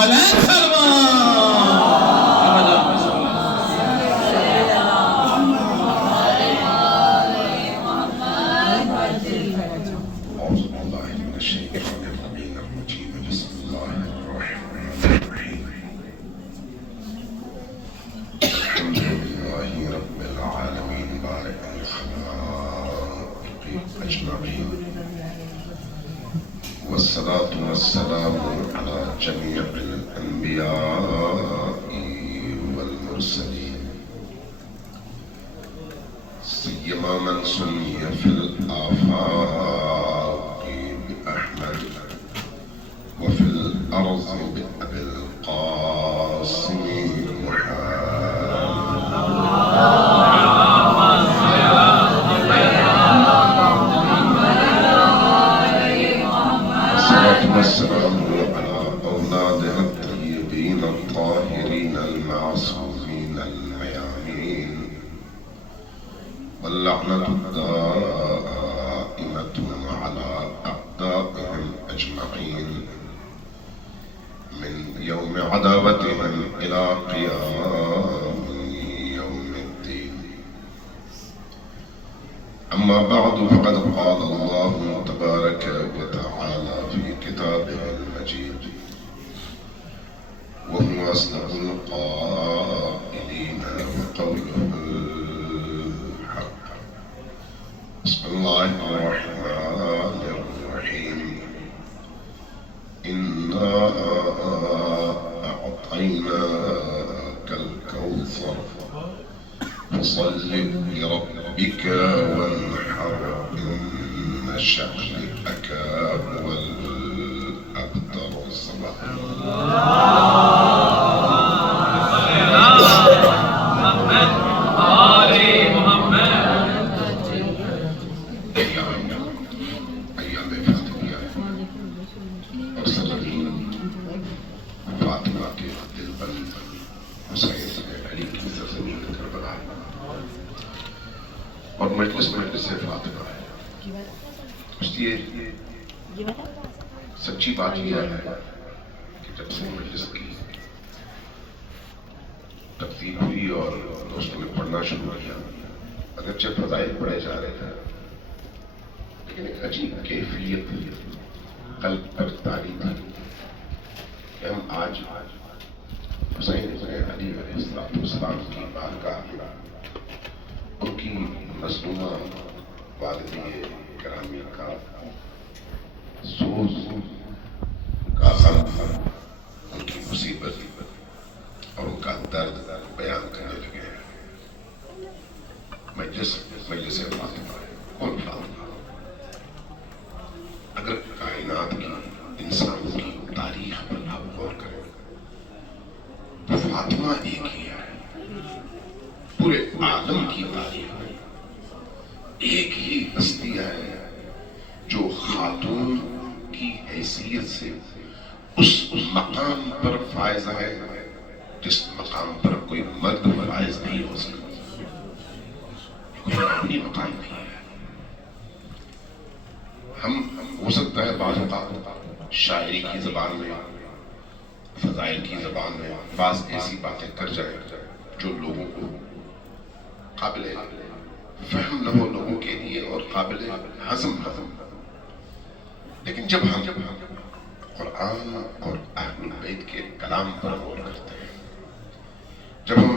بلند فرما والصلاة والسلام على جميع الأنبياء والمرسلين سيما من سمي في الآفاق بأحمد وفي الأرض بأبي القاسم والسلام على أولادها الطيبين الطاهرين المعصومين الميامين واللعنة الدائمة على أعدائهم أجمعين من يوم عداوتهم إلى قيام يوم الدين. أما بعد فقد قال الله تبارك وتعالى في كتابه المجيد وهو أصدق القائلين وقوله الحق. بسم الله الرحمن الرحيم. إنا أعطيناك الكوثر فصل لربك وانحر إن شانئك هو الأبتر. صدق اور مجلس سے فاطمہ ہے. اس لیے سچی بات یہ ہے کہ جب سے مجلس کی ترتیب ہوئی اور دوستوں نے پڑھنا شروع کیا، اگرچہ فضائل پڑھے جا رہے ہیں لیکن ایک عجیب کیفیت قلب پر تاری تھی کہ ہم آج حسین ابن علی علیہ السلام کی بارگاہ ان کی مظلومہ والدی گرامی کا سوز کا غم، ان کی مصیبت اور ان کا درد بیان کرنے لگے ہیں. مجلس فاطمہ ہے. کون فاطمہ؟ اگر کائنات کی، انسان کی تاریخ پر آپ غور کریں تو فاطمہ ایک ہی ہے. پورے عالم کی تاریخ میں ایک ہی ہستی ہے جو خاتون کی حیثیت سے اس مقام پر فائز ہے جس مقام پر کوئی مرد فائز نہیں ہو سکتا. کوئی اپنی مقام نہیں ہے. ہم ہو سکتا ہے بعض اوقات شاعری کی زبان میں، فضائل کی زبان میں بعض ایسی باتیں کر جائیں جو لوگوں کو قابل فہم نہ ہو لوگوں کے لیے اور قابل ہضم نہ ہو. لیکن جب ہم قرآن اور اہل البیت کے کلام پر غور کرتے ہیں، جب ہم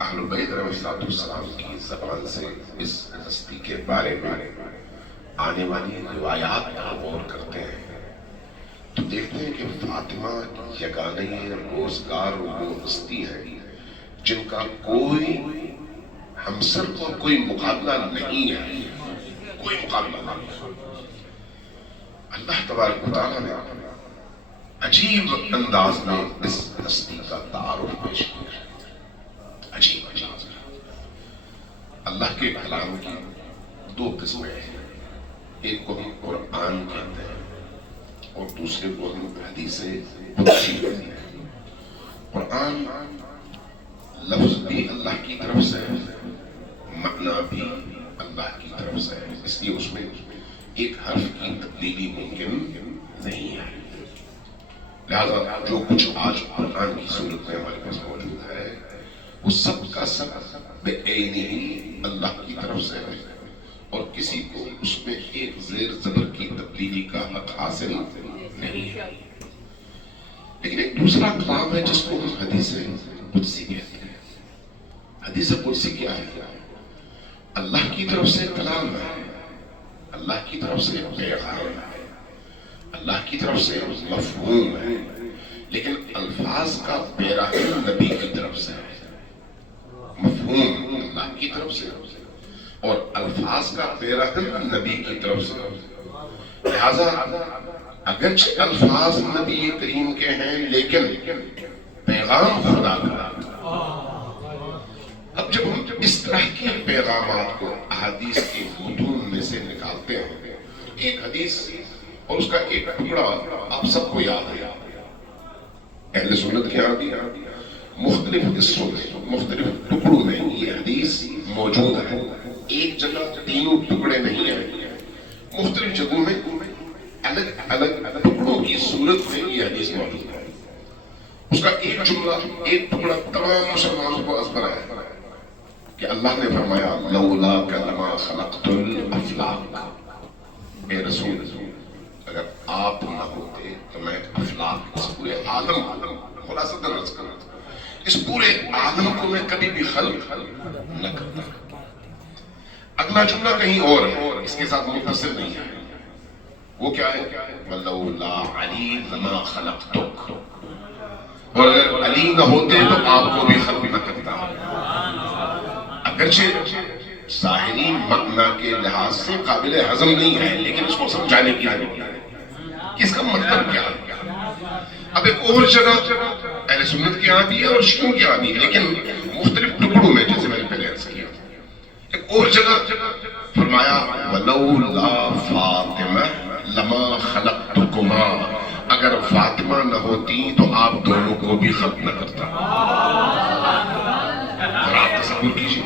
اہل البیت علیہ السلام کی زبان سے اس ہستی کے بارے میں آنے والی روایات پر غور کرتے ہیں تو دیکھتے ہیں کہ فاطمہ یگانہ روزگار وہ ہستی ہے جن کا کوئی ہمسر کو کوئی مقابلہ نہیں ہے. کوئی مقابلہ نہیں. اللہ تبارک و تعالیٰ نے عجیب انداز میں اس ہستی کا تعارف پیش کیا. عجیب انداز. اللہ کے کلام کی دو قسمیں ہیں. ایک کو ہم قرآن کہتے ہیں اور دوسرے کو ہم حدیث قدسی کہتے ہیں. قرآن لفظ بھی اللہ کی طرف سے ہے، معنی بھی اللہ کی طرف سے ہے، اس لیے اس میں ایک حرف کی تبدیلی ممکن نہیں ہے. لہذا جو کچھ آج قرآن کی صورت میں ہمارے پاس موجود ہے وہ سب کا سب بے عینی اللہ کی طرف سے ہے، اور کسی کو اس میں ایک زیر زبر کی تبدیلی کا حق حاصل نہیں ہے۔ لیکن ایک دوسرا کلام ہے جس کو ہم حدیث قدسی کہتے ہیں۔ حدیث قدسی کیا ہے؟ اللہ کی طرف سے کلام ہے، اللہ کی طرف سے پیغام ہے، اللہ کی طرف سے مفہوم ہے، لیکن الفاظ کا پیراہن نبی کی طرف سے ہے۔ مفہوم اللہ کی طرف سے اور الفاظ کا پیراہن نبی کی طرف سے۔ لہذا اگرچہ الفاظ نبی کریم کے ہیں لیکن پیغام خدا کا۔ اب جب ہم اس طرح کے پیغامات کو احادیث کے متون میں سے نکالتے ہیں، ایک حدیث اور اس کا ایک ٹکڑا آپ سب کو یاد ہے۔ اہل سنت کے یہاں بھی مختلف حصوں میں، مختلف ٹکڑوں میں یہ حدیث موجود ہے۔ ایک جگہ تینوں ٹکڑے نہیں ہیں، مختلف جگہوں میں الگ الگ ٹکڑوں کی صورت میں یہ حدیث موجود ہے۔ اس کا ایک جملہ، ایک ٹکڑا تمام مسلمانوں کو ازبر ہے کہ اللہ نے فرمایا لولا لما خلقت الافلاق، اے رسول اگر آپ نہ ہوتے تو میں افلاق، اس پورے عالم، خلاصہ عرض کروں اس پورے عالم کو میں کبھی بھی خلق نہ کرتا۔ اگلا جملہ کہیں اور ہے، اس کے ساتھ متصل نہیں ہے۔ وہ کیا ہے؟ وَلَوْلَا عَلِي لَمَا خَلَقْتُكَ، اور اگر علی نہ ہوتے تو آپ کو بھی خلق نہ کرتا۔ اگرچہ ظاہری معنی کے لحاظ سے قابل ہضم نہیں ہے، لیکن اس کو سمجھانے کی ضرورت ہے کہ اس کا مطلب کیا ہے۔ اب ایک اور جگہ اہل سنت کے یہاں بھی ہے اور شیعوں کے یہاں بھی ہے، لیکن مختلف ٹکڑوں میں، جیسے میں نے پہلے عرض کیا۔ ایک اور جگہ فرمایا وَلَوْلَا فَاطِمَةَ لَمَا خَلَقْتُكُمَا، اگر فاطمہ نہ ہوتی تو آپ دونوں کو بھی خلق نہ کرتا۔ اور آپ تصور کیجیے،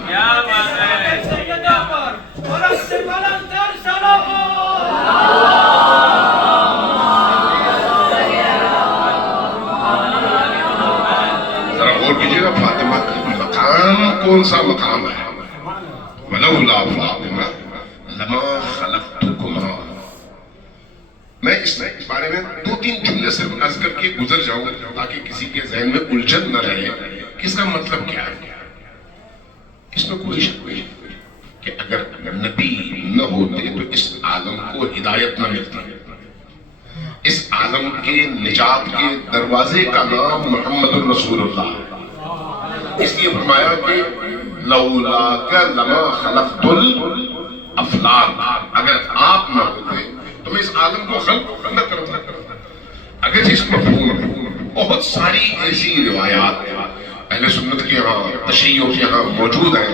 ذرا غور کیجیے گا فاطمہ کا مقام کون سا مقام ہے؟ وَلَوْلَا فَاطِمَةَ لَمَا خَلَقْتُكُمَا۔ میں اس بارے میں دو تین جملے صرف عرض کر کے گزر جاؤں تاکہ کسی کے ذہن میں الجھن نہ رہے کہ اس کا مطلب کیا ہے۔ اس میں کوئی شک نہیں کہ اگر نبی نہ ہوتے تو اس عالم کو ہدایت نہ ملتی۔ اس عالم کے نجات کے دروازے کا نام محمد الرسول اللہ، اس لیے فرمایا کہ لولاک لما خلقت الافلاق، اگر آپ نہ ہوتے تو میں اس عالم کو خلق نہ کرتا۔ اگر اس مفہوم میں بہت ساری ایسی روایات اہل سنت کے یہاں، تشیعوں کے یہاں موجود ہیں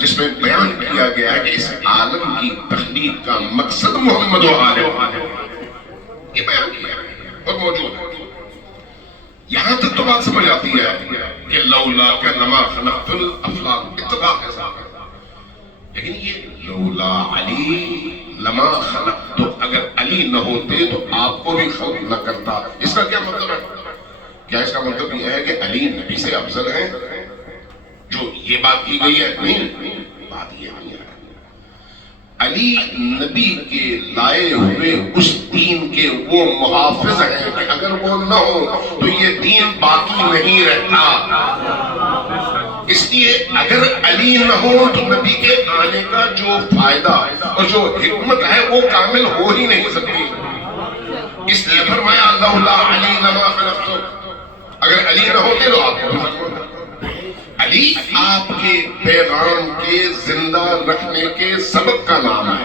جس میں بیان کیا گیا ہے کہ اس عالم کی تخلیق کا مقصد محمد و آلہ، یہ بیان کیا ہے اور موجود ہے۔ یہاں تک تو بات سمجھ آتی ہے کہ لولا کہ لما خلقت الافلاق اتفاق ہے صاحب، لیکن یہ لولا علی لما خلقت، تو اگر علی نہ ہوتے تو آپ کو بھی خلق نہ کرتا۔ اس کا کیا مطلب ہے؟ کیا اس کا مطلب یہ ہے کہ علی نبی سے افضل ہے جو یہ بات کی گئی ہے؟ نہیں، بات یہ نہیں ہے۔ علی نبی کے لائے ہوئے اس دین کے وہ محافظ ہیں کہ اگر وہ نہ ہو تو یہ دین باقی نہیں رہتا۔ اس لیے اگر علی نہ ہو تو نبی کے آنے کا جو فائدہ اور جو حکمت ہے وہ کامل ہو ہی نہیں سکتی۔ اس لیے فرمایا لولا علی لما خلقت، اگر علی نہ ہوتے تو آپ کو علی آپ کے پیغام کے زندہ رکھنے کے سبب کا نام ہے۔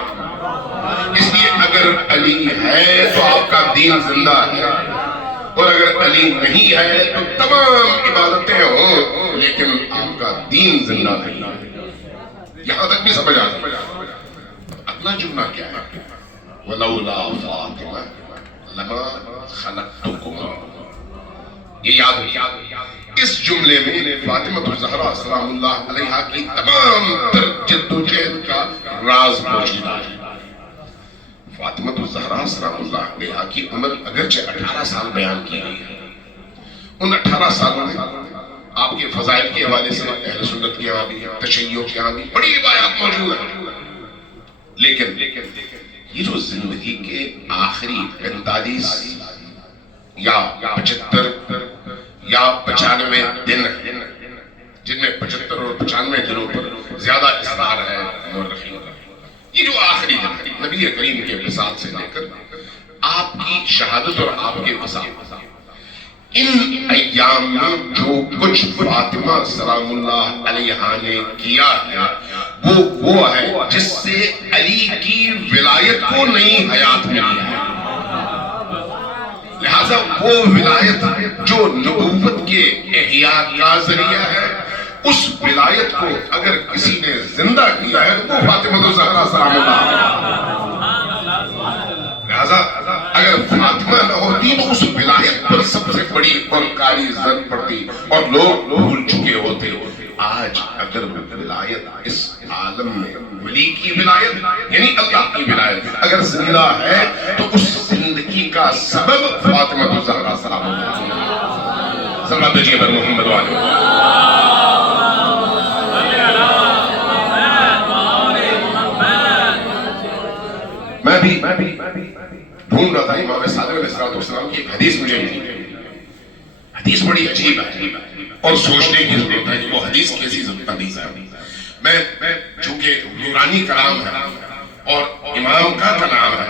اس لیے اگر علی ہے تو آپ کا دین زندہ ہے، اور اگر علی نہیں ہے تو تمام عبادتیں ہوں لیکن آپ کا دین زندہ نہیں ہے۔ یہاں تک بھی سمجھ آتا ہے۔ اگلا جملہ کیا ہے؟ وَلَوْلَا فَاطِمَةَ لَمَا خَلَقْتُكُمَا، یہ یاد ہے۔ اس جملے میں فاطمہ الزہرا سلام اللہ علیہا کی تمام تر جد و جہد کا راز موجود ہے۔ فاطمہ الزہرا سلام اللہ علیہا کی عمر اگرچہ 18 سال بیان کی گئی ہے، ان 18 سالوں میں آپ کے فضائل کے حوالے سے اہل سنت کے یہاں بھی تشیعوں کے یہاں بھی بڑی روایات موجود ہیں، لیکن یہ جو زندگی کے آخری 45 یا 75 یا 95 دن ہیں، جن میں 75 اور 95 دنوں پر زیادہ اصرار ہے مورخین کا، یہ جو آخری دن ہے نبی کریم کے وصال سے لے کر آپ کی شہادت اور آپ کے وصال، ان ایام میں جو کچھ فاطمہ سلام اللہ علیہا نے کیا ہے وہ ہے جس سے علی کی ولایت کو نئی حیات ملی ہے۔ لہذا وہ ولایت جو نبوت کے احیاء کا ذریعہ ہے، اس ولایت کو اگر کسی نے زندہ کیا ہے تو وہ فاطمہ الزہرا سلام اللہ علیہا۔ لہذا اگر فاطمہ نہ ہوتی تو اس ولایت پر سب سے بڑی اور کاری زد پڑتی اور لوگ بھول چکے ہوتے۔ آج اگر ولایت اس عالم میں ولی کی ولایت یعنی اللہ کی ولایت اگر زندہ ہے تو اس زندگی کا سبب فاطمہ الزہرا سلام اللہ علیہا۔ صلی اللہ علیہ وسلم محمد علیہ میں بھی ڈھونڈ رہا تھا امام صادق علیہ السلام کی ایک حدیث مجھے ملی۔ حدیث بڑی عجیب ہے اور سوچنے کی ضرورت ہے کہ وہ حدیث کیسی حدیث ہے۔ میں چونکہ نورانی کلام ہے اور امام کا کلام ہے،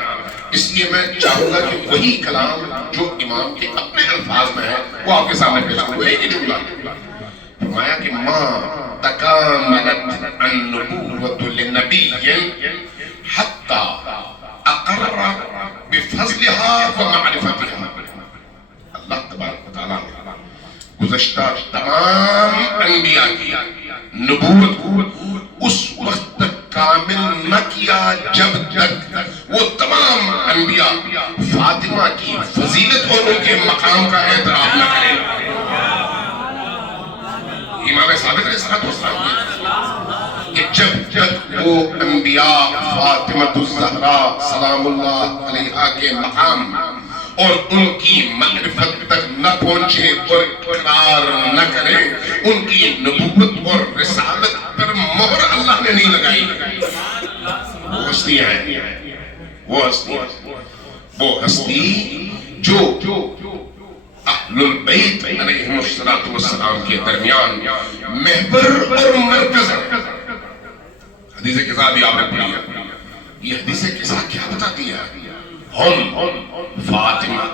اس لیے میں چاہوں گا کہ وہی کلام جو امام کے اپنے الفاظ میں ہے وہ آپ کے سامنے پیش کروں۔ ایک ہی جملہ فرمایا کہ ما تکاملت النبوۃ لنبی حتی اقر بفضلها ومعرفتها۔ اللہ تبارک و تعالیٰ نے گزشتہ تمام انبیاء کی نبوت کو اس وقت تک کامل نہ کیا جب تک وہ تمام انبیاء فاطمہ کی فضیلت اور ان کے مقام کا اعتراف نہ کریں۔ امام صادق علیہ السلام کہ جب تک وہ انبیاء فاطمہ الزہرا سلام اللہ علیہا کے مقام اور ان کی معرفت تک نہ پہنچے اور اقرار نہ کریں، ان کی نبوت اور رسالت پر مہر اللہ نے نہیں لگائی۔ وہ ہستیاں ہیں، وہ ہستی جو اہل البیت علیہم السلام کے درمیان محور اور مرکز ہے۔ حدیث قصہ بھی آپ نے پڑھی ہے۔ یہ حدیث قصہ کیا بتاتی ہے؟ ہم فاطمہ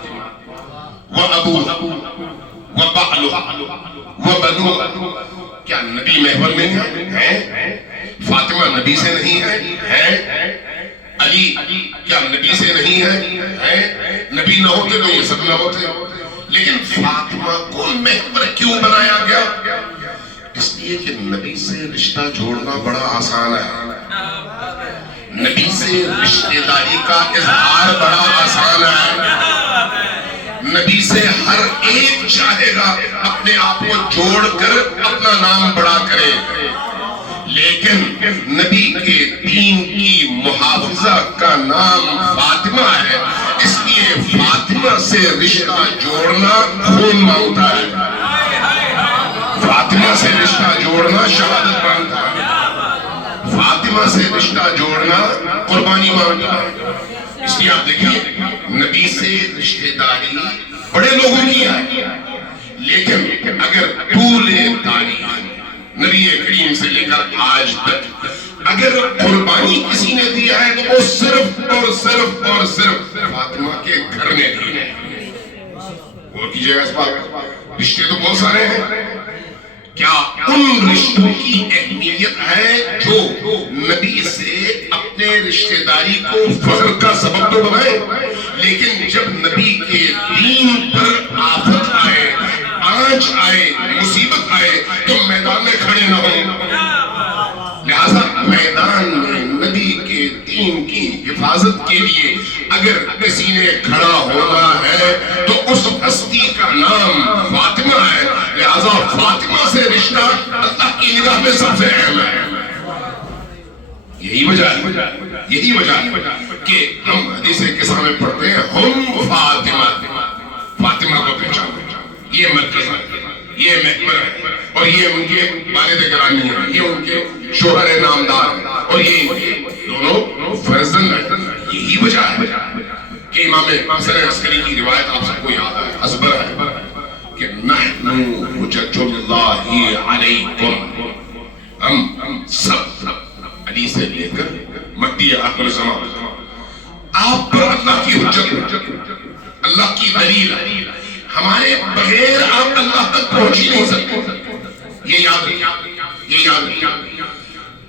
و ابو و بعلو و بنو، کیا نبی محور نہیں ہے؟ فاطمہ نبی سے نہیں ہے؟ علی کیا نبی سے نہیں ہے؟ نبی نہ ہوتے تو یہ سب نہ ہوتے، لیکن فاطمہ کو محور کیوں بنایا گیا؟ اس لیے کہ نبی سے رشتہ جوڑنا بڑا آسان ہے، نبی سے رشتہ داری کا اظہار بڑا آسان ہے، نبی سے ہر ایک چاہے گا اپنے آپ کو جوڑ کر اپنا نام بڑا کرے، لیکن نبی کے دین کی محافظہ کا نام فاطمہ ہے، اس لیے فاطمہ سے رشتہ جوڑنا خون مانگتا ہے، فاطمہ سے رشتہ جوڑنا شہادت مانگتا ہے، فاطمہ سے رشتہ جوڑنا قربانی مانگتا ہے۔ اس لیے آپ دیکھیں نبی سے رشتہ داری بڑے لوگوں کی ہے، لیکن اگر طول تاریخ نبی کریم سے لے کر آج تک اگر قربانی کسی نے دیا ہے تو وہ صرف اور صرف اور صرف فاطمہ کے گھر نے دی ہے۔ وہ کیجئے اس بات، رشتے تو بہت سارے ہیں، کیا ان رشتوں کی اہمیت ہے جو نبی سے اپنے رشتہ داری کو فخر کا سبب تو بنائے، لیکن جب نبی کے دین پر آفت آئے، آنچ آئے، مصیبت آئے تو میدان میں کھڑے نہ ہوں۔ لہذا میدان میں نبی کے دین کی حفاظت کے لیے اگر کسی نے کھڑا ہونا ہے تو اس ہستی کا نام فاطمہ ہے، لہذا فاطمہ سے رشتہ اللہ کی نگاہ میں سب سے اہم ہے۔ یہی وجہ کہ ہم حدیث قصہ میں پڑھتے ہیں ہم فاطمہ کو پہچانتے، یہ مرکز یہ محمر ہے اور یہ ان کے والد گرامی ہیں، یہ ان کے شوہر نامدار ہیں اور یہ دونوں فرزند ہیں. یہی وجہ ہے کہ امام حسن عسکری کی روایت آپ سب کو یاد ہے، ازبر ہے کہ نحن حجج اللہ علیکم، ہم سب علی سے لے کر مہدی آخر زمان آپ پر اللہ کی حجت، اللہ کی دلیل ہے، ہمارے بغیر آپ اللہ تک پہنچ ہی نہیں سکتے. یہ یاد رکھیں، یہ یاد رکھیں.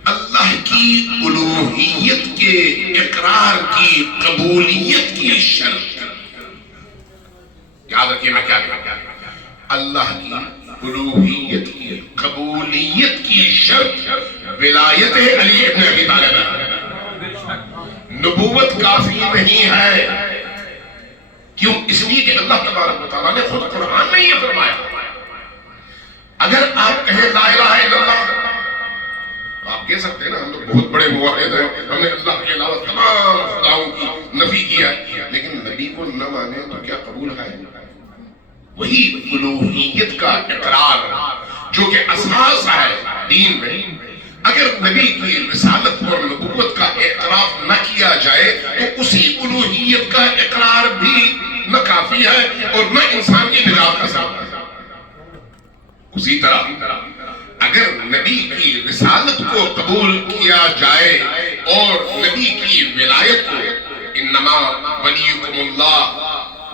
اللہ کی الوہیت کے اقرار کی قبولیت کی شرط، یاد رکھیں میں کیا کہہ رہا ہوں، اللہ کی الوہیت کی قبولیت کی شرط ولایت علی ابن ابی طالب ہے. نبوت کافی نہیں ہے، کیوں؟ اس لیے کہ اللہ تبارک و تعالیٰ نے خود قرآن میں یہ فرمایا اگر آپ کہیں لا الہ الا اللہ، آپ کہہ سکتے ہیں نا ہم لوگ بہت بڑے موحد ہیں، ہم نے اللہ کے علاوہ تمام خداؤں کی نفی کیا ہے، لیکن نبی کو نہ مانے تو کیا قبول ہے؟ وہی الوہیت کا اقرار جو کہ اساس ہے دین میں. اگر نبی کی رسالت اور نبوت کا اعتراف نہ کیا جائے تو اسی الوہیت کا اقرار بھی نہ کافی ہے اور نہ انسان کی نجات کا سبب ہے. اسی طرح اگر نبی کی رسالت کو قبول کیا جائے اور نبی کی ولایت کو، انما ولیکم اللہ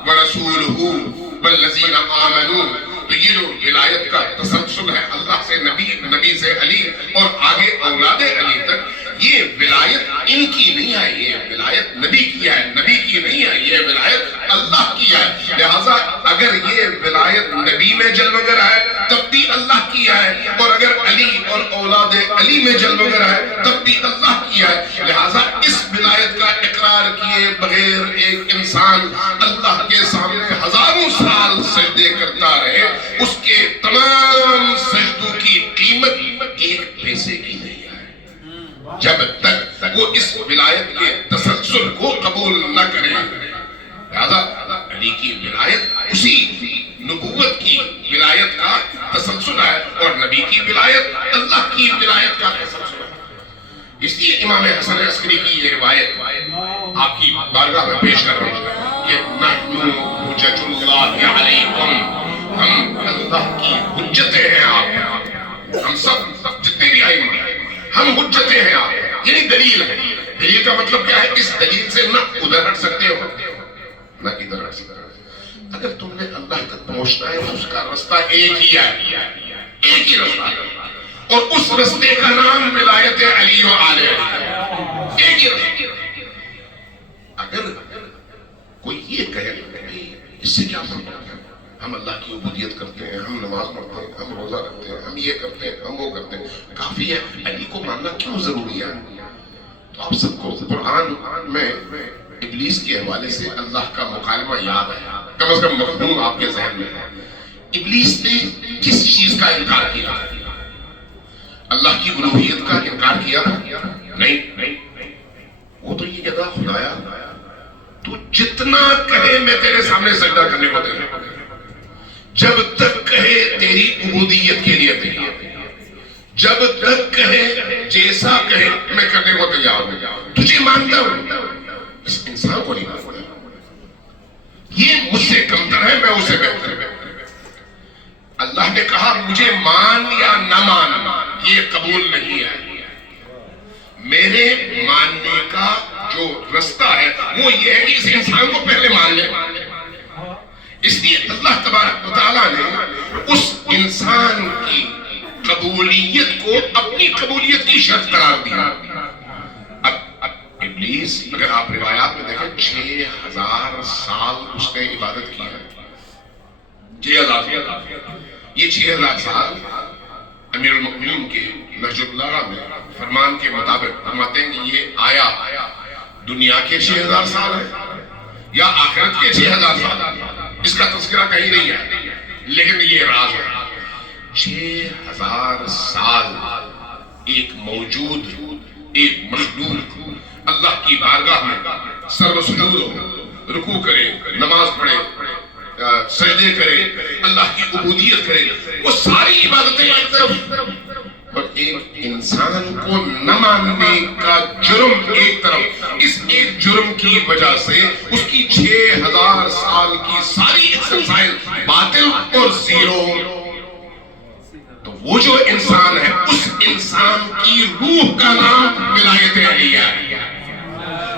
ورسولہ والذین آمنوا، تو یہ جو ولایت کا تسلسل ہے اللہ سے نبی، نبی سے علی اور آگے اولاد علی تک، یہ ولایت ان کی نہیں ہے، یہ ولایت نبی کی ہے، نبی کی نہیں ہے، یہ ولایت اللہ کی ہے. لہذا اگر یہ ولایت نبی میں جلوگر ہے تب بھی اللہ کی ہے، اور اگر علی اور اولاد علی میں جلوگر ہے تب بھی اللہ کی ہے. لہذا اس ولایت کا اقرار کیے بغیر ایک انسان اللہ کے سامنے ہزاروں سال سجدے کرتا رہے، اس کے تمام سجدوں کی قیمت ایک پیسے کی نہیں ہے جب تک وہ اس ولایت کے تسلسل کو قبول نہ کرے. لہذا علی کی ولایت اسی نبوت کی ولایت کا تسلسل ہے اور نبی کی ولایت اللہ کی ولایت کا تسلسل ہے. اس لیے امام حسن عسکری کی یہ روایت آپ کی بارگاہ میں پیش کر رہا ہوں کہ نحن حجج اللہ علیکم، ہم اللہ کی حجتیں ہیں آپ، ہم سب جتنے بھی ائمہ ہیں ہم حجتیں ہیں آپ. یعنی دلیل ہے. دلیل کا مطلب کیا ہے؟ اس دلیل سے نہ ادھر ہٹ سکتے ہو نہ ادھر ہٹ سکتے ہو. اگر تم نے اللہ تک پہنچنا ہے اس کا رستہ ایک ہی ہے، ایک ہی رستہ ہے، اور اس رستے کا نام ولایت علی و آل علی، ایک ہی رستہ. اگر کوئی یہ کہے اس سے کیا فرق ہے، ہم اللہ کی عبودیت کرتے ہیں، ہم نماز پڑھتے ہیں، ہم روزہ رکھتے ہیں، ہم یہ کرتے ہیں، ہم وہ کرتے ہیں، کافی ہے، علی کو ماننا کیوں ضروری ہے؟ تو آپ سب کو قرآن میں ابلیس کے حوالے سے اللہ کا مکالمہ یاد ہے، کم از کم مفہوم آپ کے ذہن میں ہے. ابلیس نے کس چیز کا انکار کیا؟ اللہ کی الوہیت کا انکار کیا تھا؟ نہیں. وہ تو یہ کہتا خدایا تو جتنا کہے میں تیرے سامنے سجدہ کرنے کو تیار ہوں، جب تک کہے تیری عبودیت کے لیے تیار ہوں، جب تک کہے جیسا کہے میں کرنے کو تیار ہوں، تجھے مانتا ہوں. اس انسان کو نہیں مانتا، یہ مجھ سے کمتر ہے، میں اسے بہتر ہے. اللہ نے کہا مجھے مان یا نہ مان یہ قبول نہیں ہے. میرے ماننے کا جو رستہ ہے وہ یہ ہے کہ اس انسان کو پہلے مان لے. اس لیے اللہ تبارک و تعالیٰ نے اس انسان کی قبولیت کو اپنی قبولیت کی شرط قرار دیا. اب ابلیس اگر آپ روایات میں دیکھیں 6000 سال اس نے عبادت کی ہے. 6000 یہ 6000 سال امیر المؤمنین کے نہج البلاغہ میں فرمان کے مطابق فرماتے ہیں کہ یہ آیا دنیا کے 6000 سال ہے یا آخرت کے 6000 سال، اس کا تذکرہ کہیں نہیں ہے، لیکن یہ راز ہے. 6000 سال ایک موجود، ایک مخلوق اللہ کی بارگاہ میں سر و سجود ہو، رکوع کرے، نماز پڑھے، سجدے کرے، اللہ کی عبودیت کرے، وہ ساری عبادتیں ایک طرف، اور ایک انسان کو نہ ماننے کا جرم ایک طرف، اس ایک جرم کی وجہ سے اس کی 6000 سال کی ساری ایکسرسائز باطل اور زیرو. تو وہ جو انسان ہے، اس انسان کی روح کا نام ولایت علیہ ہے.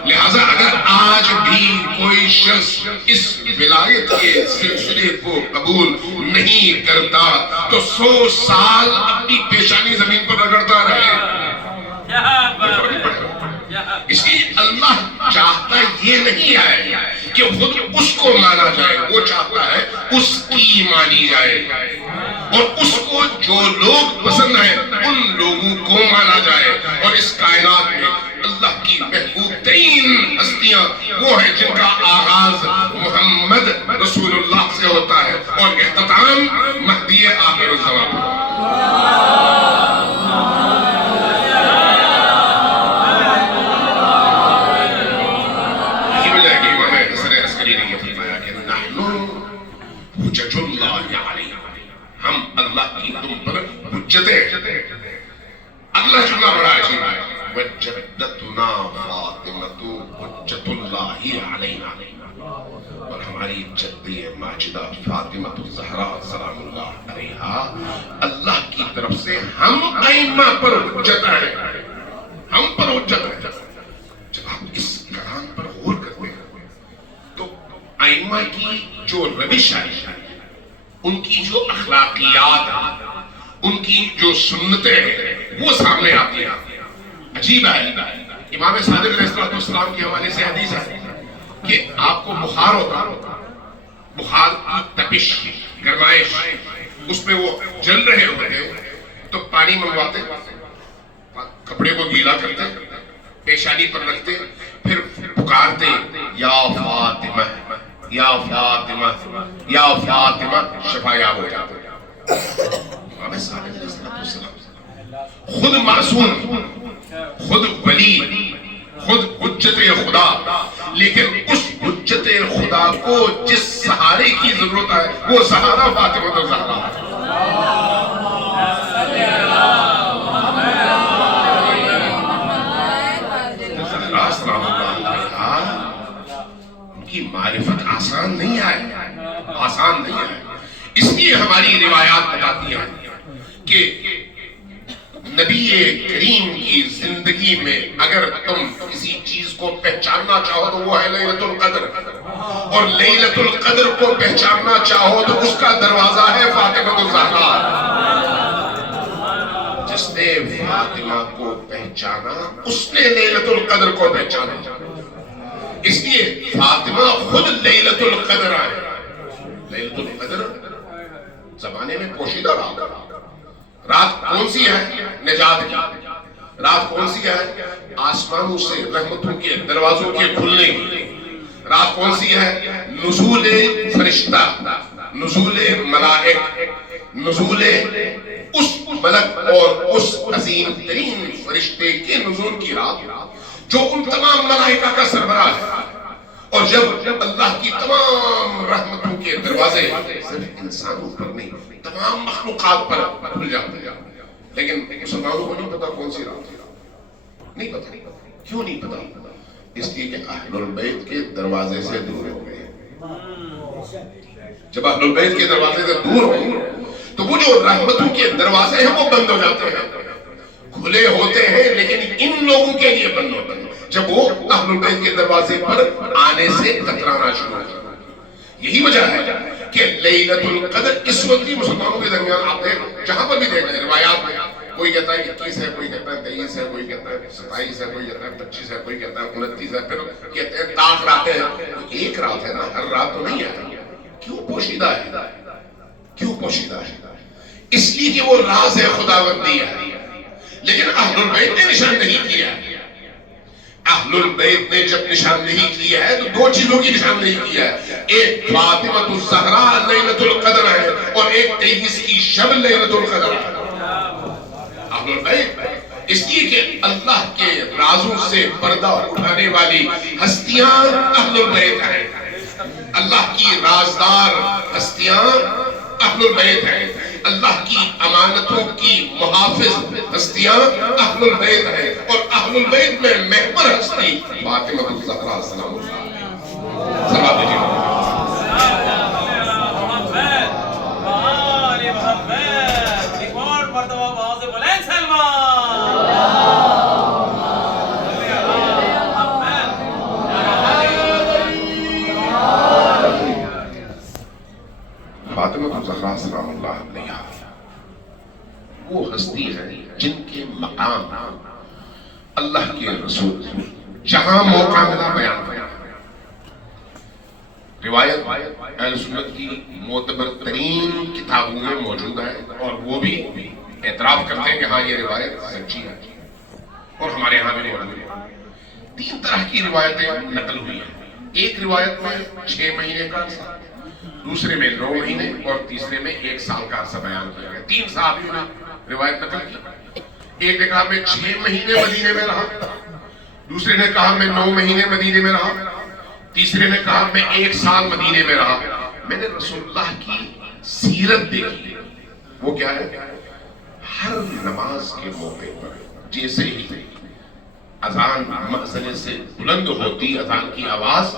لہذا اگر آج بھی کوئی شخص اس ولایت کے سلسلے کو قبول نہیں کرتا تو 100 سال اپنی پیشانی زمین پر رگڑتا رہے. اس لیے اللہ چاہتا یہ نہیں ہے کہ خود اس کو مانا جائے، وہ چاہتا ہے اس کی مانی جائے، اور اس کو جو لوگ پسند ہیں ان لوگوں کو مانا جائے. اور اس کائنات میں اللہ کی محبوب ترین ہستیاں وہ ہیں جن کا آغاز محمد رسول اللہ سے ہوتا ہے اور اختتام مہدی آخر الزمان پر. یہی وجہ ہے کہ امام حسن عسکری نے یہ فرمایا کہ نحن حجج اللہ علیہ، ہم اللہ کی تم پر حجتیں. اگلا جملہ بڑا عجیب ہے، وجدتنا فاطمۃ حجۃ اللہ علینا، اور ہماری جدی ماجدہ فاطمہ الزہراء سلام اللہ علیہا اللہ کی طرف سے ہم ائمہ پر حجت ہیں، ہم پر حجت ہے. جب آپ اس کلام پر غور کرتے ہیں تو ائمہ کی جو روش ہے، ان کی جو اخلاقیات ہیں، ان کی جو سنتیں ہیں وہ سامنے آتی ہیں. عجیب ہے، امام صادق علیہ السلام کے حوالے سے حدیث ہے کہ آپ کو بخار ہوتا، بخار کی تپش، گرمائش، اس میں وہ جل رہے ہوتے تو پانی منگواتے، کپڑے کو گیلا کرتے، پیشانی پر رکھتے، پھر پکارتے یا فاطمہ یا فاطمہ یا فاطمہ، شفا یاب ہو جاتے. امام صادق علیہ السلام خود معصوم، خود ولی، خود حجت خدا، لیکن اس حجت خدا کو جس سہارے کی ضرورت ہے وہ سہارا فاطمہ الزہراء ہے. سلام اللہ علیہا، ان کی معرفت آسان نہیں ہے، آسان نہیں ہے. اس لیے ہماری روایات بتاتی ہیں کہ نبی کریم کی زندگی میں اگر تم کسی چیز کو پہچاننا چاہو تو وہ ہے لیلۃ القدر، اور لیلۃ القدر کو پہچاننا چاہو تو اس کا دروازہ ہے فاطمہ الزہراء. جس نے فاطمہ کو پہچانا اس نے لیلۃ القدر کو پہچانا. اس لیے فاطمہ خود لیلۃ القدر ہے. لیلۃ القدر زمانے میں پوشیدہ رات کون سی ہے؟ نجات کی رات. کون سی ہے؟ آسمانوں سے رحمتوں کے دروازوں کے کھلنے کی رات. کون سی ہے؟ نزول فرشتہ، نزول ملائک، نزول اس ملک اور اس عظیم ترین فرشتے کے نزول کی رات جو ان تمام ملائکہ کا سربراہ ہے. اور جب اللہ کی تمام رحمتوں کے دروازے صرف انسانوں پر نہیں تمام مخلوقات پر کھل جاتے ہیں، لیکن مسلمانوں کو نہیں پتا کون سی رات ہے. نہیں پتا. کیوں نہیں پتا؟ اس لیے کہ اہل البیت کے دروازے سے دور ہو گئے. جب اہل البیت کے دروازے سے دور ہو تو وہ جو رحمتوں کے دروازے ہیں وہ بند ہو جاتے ہیں. کھلے ہوتے ہیں لیکن ان لوگوں کے لیے بند ہوتے ہیں جب وہ اہل البیت کے دروازے پر آنے سے کترانا شروع ہو. یہی وجہ ہے کہ لیلۃ القدر اس وقت بھی مسلمانوں کے درمیان آپ دیکھ جہاں پر بھی دیکھ رہے ہیں روایات میں، کوئی کہتا ہے 21 ہے، کوئی کہتا ہے 23 ہے، کوئی کہتا ہے 27 ہے، کوئی کہتا ہے 25 ہے، کوئی کہتا ہے 29 ہے، پھر کہتے ہیں تاک راتیں ہیں. ایک رات ہے نا، ہر رات تو نہیں ہے. کیوں پوشیدہ ہے؟ کیوں پوشیدہ ہے؟ اس لیے کہ وہ راز خداوندی ہے. لیکن اہل البیت نے نشاندہی کیا ہے. اہل البیت نے جب نشاندہی کی ہے تو دو چیزوں کی نشاندہی کی ہے. ایک فاطمہ الزہراء لیلۃ القدر ہے اور ایک 23 کی شب لیلۃ القدر ہے. اہل البیت اس لیے کہ اللہ کے رازوں سے پردہ اٹھانے والی ہستیاں اہل البیت ہیں. اللہ کی رازدار ہستیاں اہل البیت ہیں، اللہ کی امانتوں کی محافظ ہستیاں اہل البیت ہیں، اور اہل البیت میں محور ہستی فاطمہ الزہرا سلام اللہ علیہا۔ سلام علیکم۔ فاطمہ الزہرا سلام اللہ علیہا وہ ہستی ہے جن کے مقام اللہ کے رسول جہاں موقع ملا بیان کیا۔ روایت اہل سنت کی معتبر ترین کتابوں میں موجود ہے، اور وہ بھی اعتراف کرتے ہیں کہ ہاں یہ روایت سچی ہے، اور ہمارے یہاں بھی موجود ہے۔ 3 طرح کی روایتیں نقل ہوئی ہیں۔ ایک روایت میں 6 مہینے کا عرصہ، دوسرے میں 9 مہینے، اور تیسرے میں 1 سال کا عرصہ بیان کیا گیا۔ 3 صحابیوں نے روایت نقل کی۔ ایک نے کہا میں 6 مہینے مدینے میں رہا، دوسرے نے کہا میں 9 مہینے مدینے میں رہا، تیسرے نے کہا میں 1 سال مدینے میں رہا۔ میں نے رسول اللہ کی سیرت دیکھی، وہ کیا ہے؟ ہر نماز کے موقع پر جیسے ہی اذان مأذن سے بلند ہوتی، اذان کی آواز،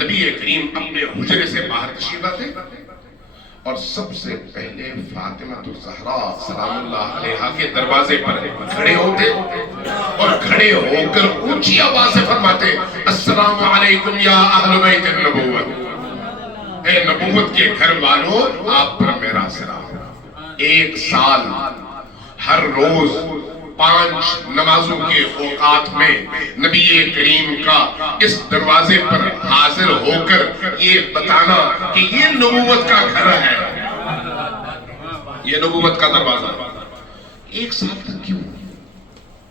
نبی کریم اپنے حجرے سے باہر تشریف لاتے اور سب سے پہلے فاطمہ الزہرا سلام اللہ علیہا کے دروازے پر کھڑے ہوتے، اور کھڑے ہو کر اونچی آواز سے فرماتے السلام علیکم یا اہل بیت النبوت، اے نبوت کے گھر والوں آپ پر میرا سلام۔ 1 سال ہر روز 5 نمازوں کے اوقات میں نبی کریم کا اس دروازے پر حاضر ہو کر یہ بتانا کہ یہ نبوت کا گھر ہے، یہ نبوت کا دروازہ۔ 1 سال تک کیوں؟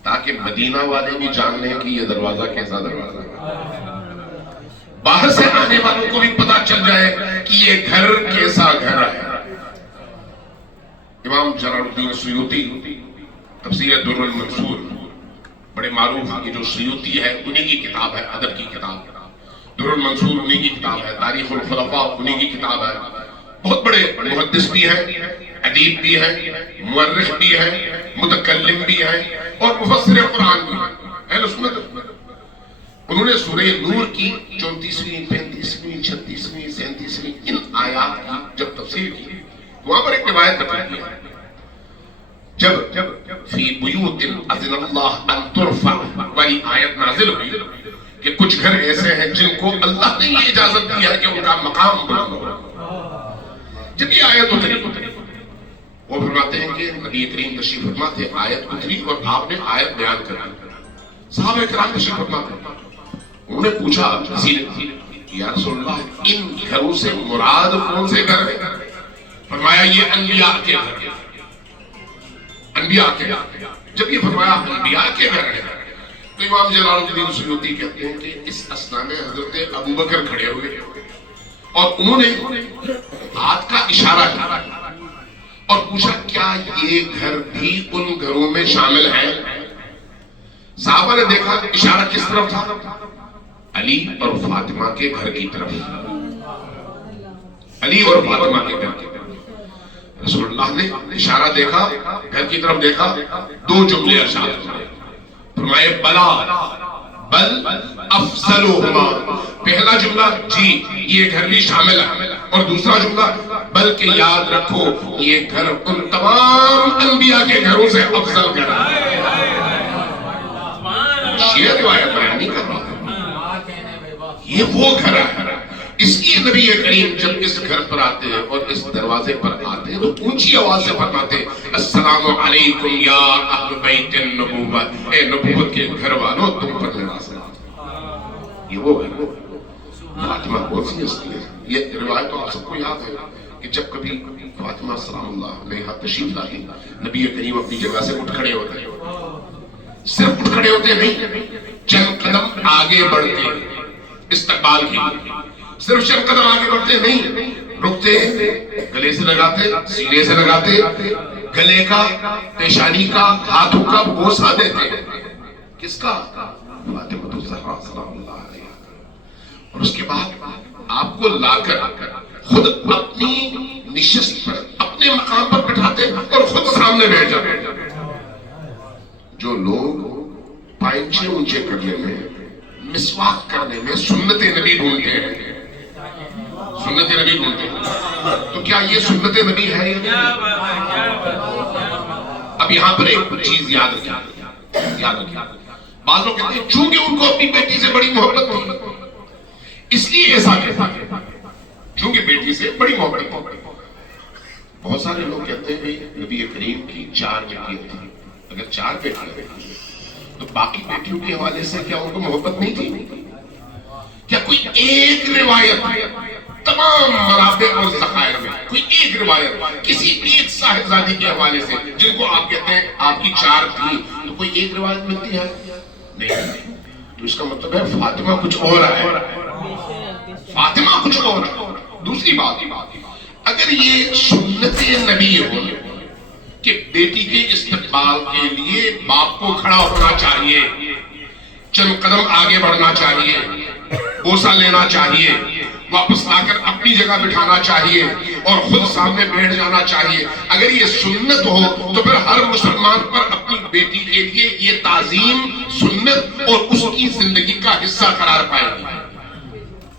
تاکہ مدینہ والے بھی جان لیں کہ یہ دروازہ کیسا دروازہ ہے، باہر سے آنے والوں کو بھی پتا چل جائے کہ یہ گھر کیسا گھر ہے۔ امام جلال الدین سیوطی تفسیر در المنصور بڑے معروف، یہ جو سیوطی ہے انہی کی کتاب ہے، ادب کی کتاب، در المنصور انہی کی کتاب ہے، تاریخ الخلفاء انہی کی کتاب ہے۔ بہت بڑے محدث بھی ہیں، ادیب بھی ہیں، مورخ بھی ہیں، متکلم بھی ہیں، اور مفسر قرآن بھی ہیں، اہل سنت۔ انہوں نے سورہ نور کی 34ویں، 35ویں، 36ویں، 37ویں ان آیات کی جب تفسیر کی، وہاں پر ایک روایت بتائی ہے، جب فی بیوت اذن اللہ ان ترفع والی آیت نازل ہوئی کہ کچھ گھر ایسے ہیں جن کو اللہ نے یہ اجازت دی ہے کہ ان کا مقام بلند ہو۔ جب یہ آیت اتری، وہ فرماتے ہیں کہ نبی کریم تشریف فرما تھے، آیت اتری اور آپ نے آیت بیان کر دی۔ صحابہ کرام تشریف فرما تھے، انہوں نے پوچھا کسی نے یا رسول اللہ ان گھروں سے مراد کون سے گھر ہیں؟ فرمایا یہ انبیاء کے گھر، انبیاء کے گھر۔ جب یہ فرمایا انبیاء کے گھر ہے تو امام جلال الدین سیوطی کہتے ہیں کہ اس اثنا میں حضرت ابوبکر کھڑے ہوئے اور انہوں نے ہاتھ کا اشارہ کیا اور پوچھا کیا یہ گھر بھی ان گھروں میں شامل ہے؟ صحابہ نے دیکھا اشارہ کس طرف تھا؟ علی اور فاطمہ کے گھر کی طرف، علی اور فاطمہ کے گھر کی طرف۔ رسول اللہ نے اشارہ دیکھا، گھر کی طرف دیکھا، 2 جملے ارشاد فرمائے، فرمائے بلا بل افضلہما، پہلا جملہ جی یہ گھر بھی شامل ہے، اور دوسرا جملہ بلکہ یاد رکھو یہ گھر ان تمام انبیاء کے گھروں سے افضل گھر ہے۔ یہ روایت بیان نہیں کر رہا، یہ وہ گھر ہے۔ اس لیے نبی کریم جب اس گھر پر آتے ہیں اور اس دروازے پر آتے ہیں تو اونچی آواز سے فرماتے السلام علیکم یا اہل بیت النبوت، اے نبوت کے گھر والوں تم پر میرا سلام۔ یہ وہ گھر، فاطمہ کون سی ہستی ہے؟ یہ روایت تو آپ سب کو یاد ہے کہ جب کبھی فاطمہ سلام اللہ علیہا تشریف لائی، نبی کریم اپنی جگہ سے اٹھ کھڑے ہوتے ہیں، صرف اٹھ کھڑے ہوتے نہیں، چند قدم آگے بڑھتے استقبال کی، صرف چند قدم آگے بڑھتے نہیں، رکتے، گلے سے لگاتے، سینے سے لگاتے، گلے کا، پیشانی کا، ہاتھوں کا بوسہ دیتے۔ کس کا؟ فاطمہ الزہرا سلام اللہ علیہا۔ اور اس کے بعد آپ کو لا کر خود اپنی نشست پر اپنے مقام پر بٹھاتے اور خود سامنے بیٹھ جاتے. جو لوگ پائنچے اونچے کرنے میں، مسواک کرنے میں سنت نبی ڈھونڈتے ہیں، سنت نبی ڈھونڈتے ہیں، تو کیا یہ سنت نبی ہے؟ اب یہاں پر ایک چیز یاد رکھیں. بعض لوگ کہتے ہیں چونکہ ان کو اپنی بیٹی سے بڑی محبت تھی اس لیے ایسا کہتا ہے، چونکہ بیٹی سے بڑی محبت تھی. بہت سارے لوگ کہتے ہیں نبی کریم کی 4 بیٹیاں تھیں. اگر 4 بیٹیاں تو باقی بیٹیوں کے حوالے سے کیا ان کو محبت نہیں تھی؟ کیا کوئی ایک روایت تمام مراتب اور ذخائر میں کوئی ایک روایت کسی ایک صاحبزادی کے حوالے سے جن کو آپ کہتے ہیں آپ کی 4 تھی، تو کوئی ایک روایت ملتی ہے؟ نہیں. تو اس کا مطلب ہے فاطمہ کچھ اور ہے، فاطمہ کچھ اور ہے. دوسری بات، اگر یہ سنت نبی ہو کہ بیٹی کے استقبال کے لیے باپ کو کھڑا ہونا چاہیے، چند قدم آگے بڑھنا چاہیے، بوسہ لینا چاہیے، واپس لا کر اپنی جگہ بٹھانا چاہیے اور خود سامنے بیٹھ جانا چاہیے، اگر یہ سنت ہو تو پھر ہر مسلمان پر اپنی بیٹی کے لیے یہ تعظیم سنت اور اس کی زندگی کا حصہ قرار پائے گی.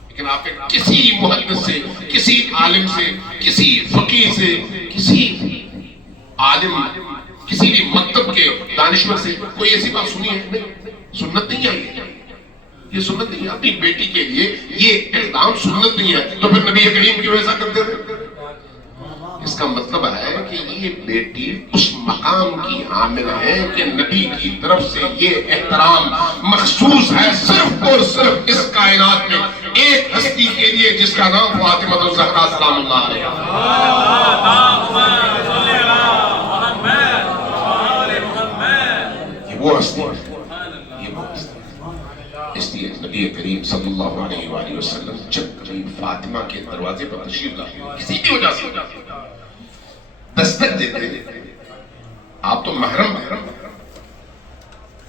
لیکن آپ کسی محدث سے، کسی عالم سے، کسی فقیہ سے، کسی عالم، کسی بھی مکتب کے دانشور سے کوئی ایسی بات سنی ہے؟ نہیں، سنت نہیں ہے. یہ سنت نہیں ہے. اپنی بیٹی کے لیے یہ اقدام سنت نہیں ہے تو پھر نبی کریم کیوں ایسا کرتے تھے؟ اس کا مطلب ہے کہ یہ بیٹی اس مقام کی حامل ہے کہ نبی کی طرف سے یہ احترام مخصوص ہے صرف اور صرف اس کائنات میں ایک ہستی کے لیے جس کا نام فاطمہ الزہرا سلام اللہ علیہا. وہ ہستی ہے، یہ وہ ہستی ہے. اس لیے نبی کریم صلی اللہ علیہ وآلہ وسلم جب کبھی فاطمہ کے دروازے پر تشریف لاتے کسی بھی وجہ سے دستک دیتے، آپ تو محرم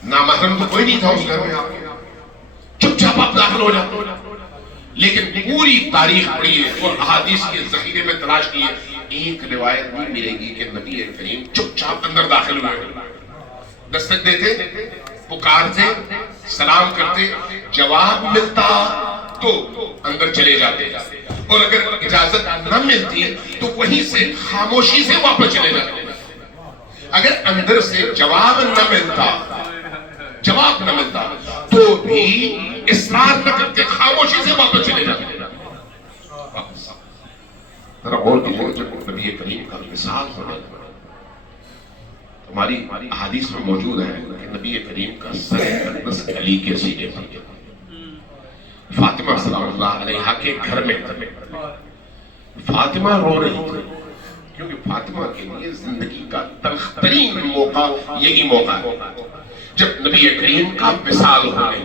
نامحرم تو کوئی نہیں تھا اس گھر میں، آپ چپ چاپ آپ داخل ہو جاتے، لیکن پوری تاریخ پڑھی ہے اور احادیث کے ذخیرے میں تلاش کی ہے، ایک روایت نہیں ملے گی کہ نبی کریم چپ چاپ اندر داخل ہوئے. دستک دیتے، پکارتے، سلام کرتے، جواب ملتا تو اندر چلے جاتے، اور اگر اجازت نہ ملتی تو وہیں سے خاموشی سے واپس چلے جاتے. اگر اندر سے جواب نہ ملتا تو بھی اصرار نہ کرتے، خاموشی سے واپس چلے جاتے. ذرا غور کیجیے، جب نبی کریم کا مثال ہونے ہماری احادیث میں موجود ہے کہ نبی کریم کا سر اقدس علی کے سینے پر، فاطمہ سلام اللہ علیہا کے گھر میں فاطمہ رو رہی تھی، کیونکہ فاطمہ کے لیے زندگی کا تلخ ترین موقع یہی موقع ہے جب نبی کریم کا وصال ہونے،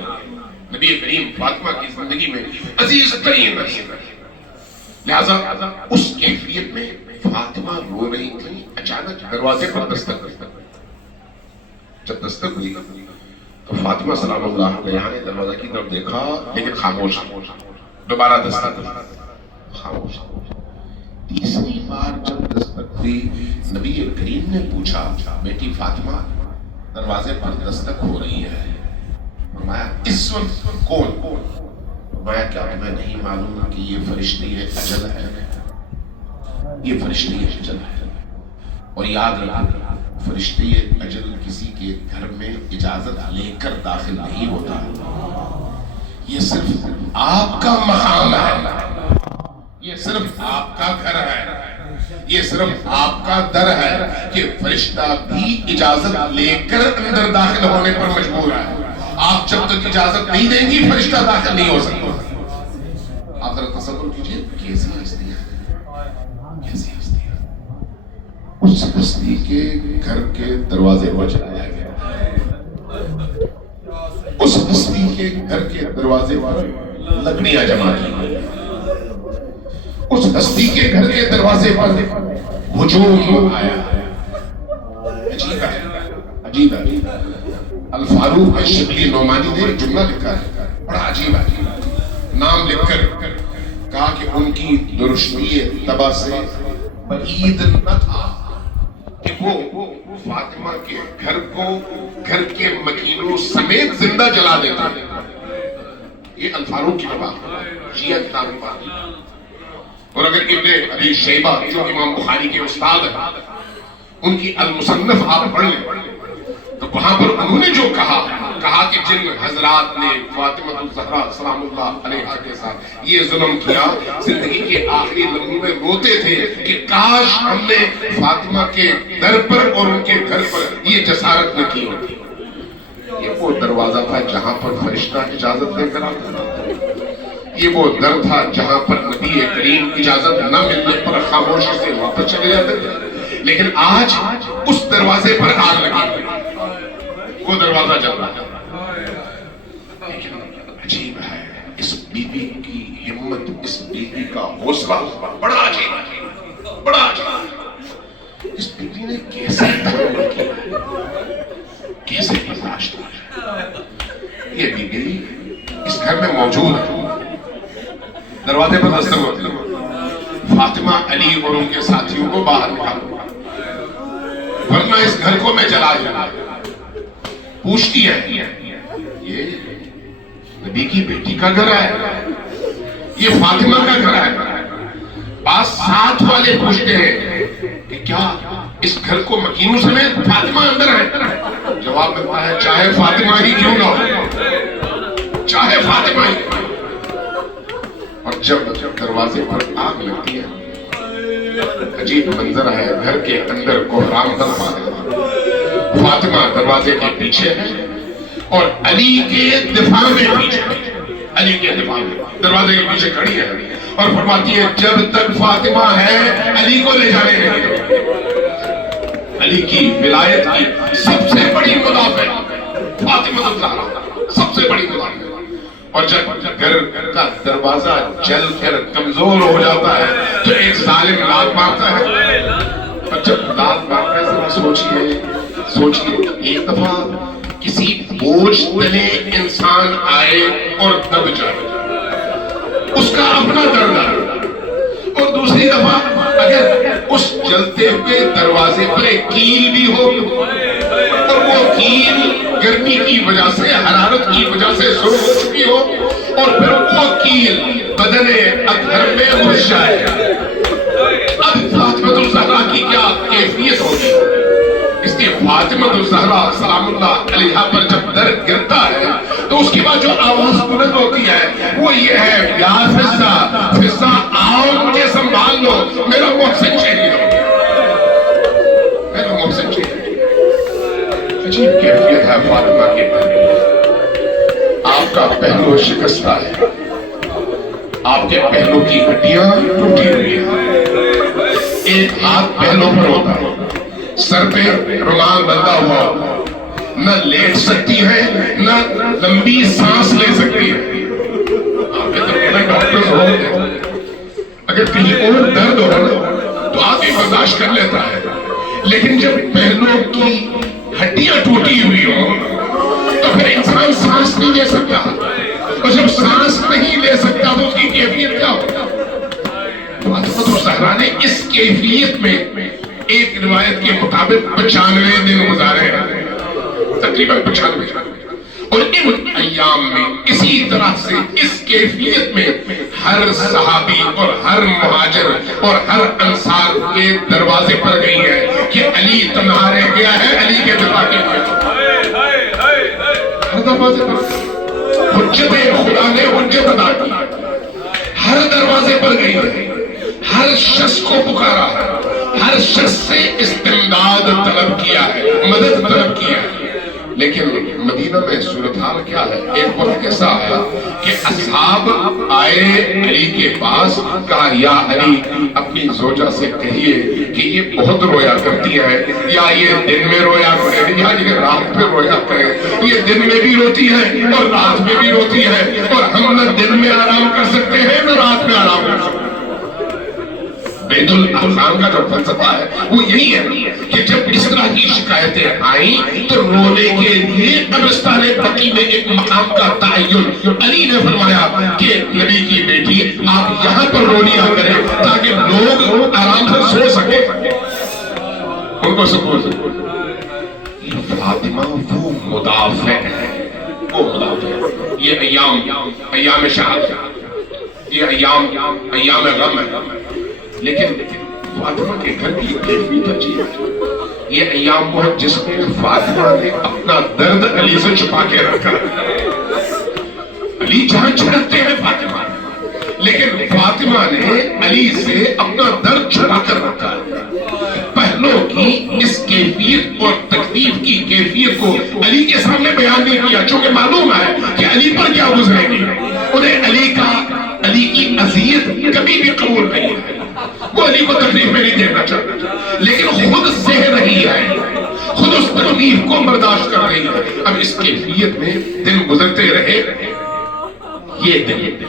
نبی کریم فاطمہ کی زندگی میں عزیز ترین ہے. لہذا اس کیفیت میں فاطمہ رو رہی تھی. اچانک دروازے پر دستک، جب دستک ہوئی تو فاطمہ سلام اللہ علیہا نے دروازہ کی طرف دیکھا لیکن خاموش. دوبارہ دستک، خاموش. تیسری بار جب دستک ہوئی نبی کریم نے پوچھا، بیٹی فاطمہ دروازے پر دستک ہو رہی ہے، فرمایا اس وقت کون؟ فرمایا کیا تمہیں نہیں معلوم کہ یہ فرشتی اجل ہے، یہ فرشتی اجل ہے. اور یاد رکھو فرشتی اجل کسی کے گھر میں اجازت لے کر داخل نہیں ہوتا، یہ صرف آپ کا مقام ہے، یہ صرف آپ کا گھر ہے، یہ صرف آپ کا در ہے کہ فرشتہ بھی اجازت لے کر اندر داخل ہونے پر مجبور ہے. آپ جب تک اجازت نہیں دیں گی فرشتہ داخل نہیں ہو سکتا. آپ ذرا تصور کیجئے کیسی ہستی ہے، کیسی ہستی ہے. اس ہستی کے گھر کے دروازے پر چلایا گیا، اس ہستی کے گھر کے دروازے پر لکڑیاں جمع کی گئی، اس ہستی کے گھر کے دروازے پر ہجوم آیا. عجیب ہے، عجیب ہے. الفاروق شبلی نعمانی نے ایک جملہ لکھا ہے، بڑا عجیب ہے. نام لکھ کر ان کی درشتی طبع سے بعید نہ تھا کہ وہ فاطمہ کے گھر کو گھر کے مکینوں سمیت زندہ جلا دیتا ہے. یہ الفاروق کی بات شیعہ کتاب کی بات. اور اگر ابن ابی شیبہ جو امام بخاری کے استاد ہیں ان کی المصنف آپ پڑھ لیں تو وہاں پر انہوں نے جو کہا کہ جن حضرات نے فاطمہ الزہرا سلام اللہ علیہا کے ساتھ یہ ظلم کیا زندگی کے آخری لمحوں میں روتے تھے کہ کاش ہم نے فاطمہ کے در پر اور ان کے گھر پر یہ جسارت نہ کی ہوتی. یہ وہ دروازہ تھا جہاں پر فرشتہ اجازت دے کر آتا تھا. یہ وہ در تھا جہاں پر نبی کریم اجازت نہ ملنے پر خاموشی سے واپس چلے جاتے تھے. لیکن آج اس دروازے پر آگ لگی, وہ دروازہ جل رہا ہے. لیکن عجیب ہے اس بی بی کی ہمت, اس بی بی کا حوصلہ بڑا عجیب ہے, بڑا عجیب. اس بی بی نے کیسے تحمل کیا, کیسے برداشت کیا. یہ بی بی اس گھر میں موجود ہے, دروازے پر دستک ہوتی ہے, فاطمہ علی اور ان کے ساتھیوں کو باہر نکالو ورنہ اس گھر کو میں جلا دوں. پوچھتی ہے یہ نبی کی بیٹی کا گھر ہے, یہ فاطمہ کا گھر ہے. بعض ساتھ والے پوچھتے ہیں کہ کیا اس گھر کو مکینوں سمیت فاطمہ اندر ہے؟ جواب ملتا ہے چاہے فاطمہ ہی کیوں نہ ہو, چاہے فاطمہ ہی. اور جب دروازے پر آگ لگتی ہے عجیب منظر ہے, گھر کے اندر کوہرام برپا ہے. فاطمہ دروازے کے پیچھے ہے اور علی کے دفاع میں پیچھے, علی کے دفاع میں دروازے کے پیچھے کھڑی ہے اور فرماتی ہے جب تک فاطمہ ہے علی کو لے جانے نہیں. علی کی ولایت کی سب سے بڑی مدافع فاطمہ الزہرا, سب سے بڑی مدافع. اور جب گھر کا دروازہ جل کر کمزور ہو جاتا ہے تو ایک ظالم لات مارتا ہے. اور جب لات مارتا ہے ذرا سوچئے ایک دفعہ کسی بوجھ تلے انسان آئے اور دب جائے, اس کا اپنا درد ہے. اور دوسری دفعہ اگر اس جلتے ہوئے دروازے پر ایک کیل بھی ہو اور وہ کیل گرمی کی وجہ سے, حرارت کی وجہ سے سرخ ہو چکی ہو اور پھر وہ کیل بدن اطہر میں گھس جائے, اب فاطمہ الزہرا کی کیا کیفیت ہوگی. اس لیے فاطمہ الزہرا سلام اللہ علیہا پر جب در گرتا ہے تو اس کے بعد جو آواز بلند ہوتی ہے وہ یہ ہے یا فضہ, فضہ آؤ مجھے سنبھال لو, میرا محسن شہید ہو, میرا محسن شہید. عجیب کیفیت ہے فاطمہ کے پہلو. آپ کا پہلو شکستہ ہے, آپ کے پہلو کی ہڈیاں ٹوٹی ہوئی ہیں, ایک ہاتھ پہلو پر ہوتا ہے, سر پہ رومال بندھا ہوا, نہ لیٹ سکتی ہے نہ لمبی سانس لے سکتی ہے. آپ کے طرف ڈاکٹر ہو اگر کہیں اور درد ہو تو آدمی برداشت کر لیتا ہے, لیکن جب پہلو کی ہڈیاں ٹوٹی ہوئی ہو تو پھر انسان سانس نہیں لے سکتا, اور جب سانس نہیں لے سکتا تو اس کی کیفیت کیا ہوگا. فاطمہ الزہرا نے اس کیفیت میں ایک روایت کے مطابق 95 دن گزارے ہیں, تقریباً 95. اور ان ایام میں اسی طرح سے اس کیفیت میں ہر صحابی اور ہر مہاجر اور ہر انصار کے دروازے پر گئی ہے کہ علی تنہا رہ گیا ہے, علی کے دفاع کے لیے. ہر دروازے پر حجت خدا نے حجت ادا کی, ہر دروازے پر گئی ہے, ہر شخص کو پکارا ہے, ہر شخص سے استمداد طلب کیا ہے, مدد طلب کیا ہے. لیکن مدینہ میں صورتحال کیا ہے؟ ایک وقت ایسا ہے کہ اصحاب آئے علی کے پاس, کہا یا علی اپنی زوجہ سے کہیے کہ یہ بہت رویا کرتی ہے, یا یہ دن میں رویا کرے یا یہ رات میں رویا کرے. یہ دن میں بھی روتی ہے اور رات میں بھی روتی ہے, اور ہم نہ دن میں آرام کر سکتے ہیں نہ رات میں آرام کر سکتے ہیں. بیت الاحکام کا جو فلسفہ ہے وہ یہی ہے کہ جب اس طرح کی شکایتیں آئیں تو رونے کے لیے قبرستان بقیع میں ایک مقام کا تعین علی نے فرمایا کہ نبی کی بیٹی آپ یہاں پر رو لیا کریں تاکہ لوگ آرام سے سو سکیں، ان کو سکون۔ فاطمہ وہ مدافع ہے، وہ مدافع ہے۔ یہ ایام شہادت، یہ ایام غم ہے، لیکن فاطمہ کے گھر کی کیفیت عجیب ہے۔ یہ ایام وہ جس میں فاطمہ نے اپنا درد علی سے چھپا کے رکھا، علی جہاں چھڑکتے ہیں فاطمہ، لیکن فاطمہ نے علی سے اپنا درد چھپا کر رکھا۔ پہلوں کی اس کیفیت اور تکلیف کی کیفیت کو علی کے سامنے بیان نہیں کیا، چونکہ معلوم ہے کہ علی پر کیا گزرے گی۔ انہیں علی کی اذیت کبھی بھی قبول نہیں ہے، وہ علی کو تکلیف میں نہیں دینا چاہتا، لیکن خود سہ رہی ہے، خود اس تکلیف کو برداشت کر رہی ہے۔ اب اس کیفیت میں دن گزرتے رہے، یہ دن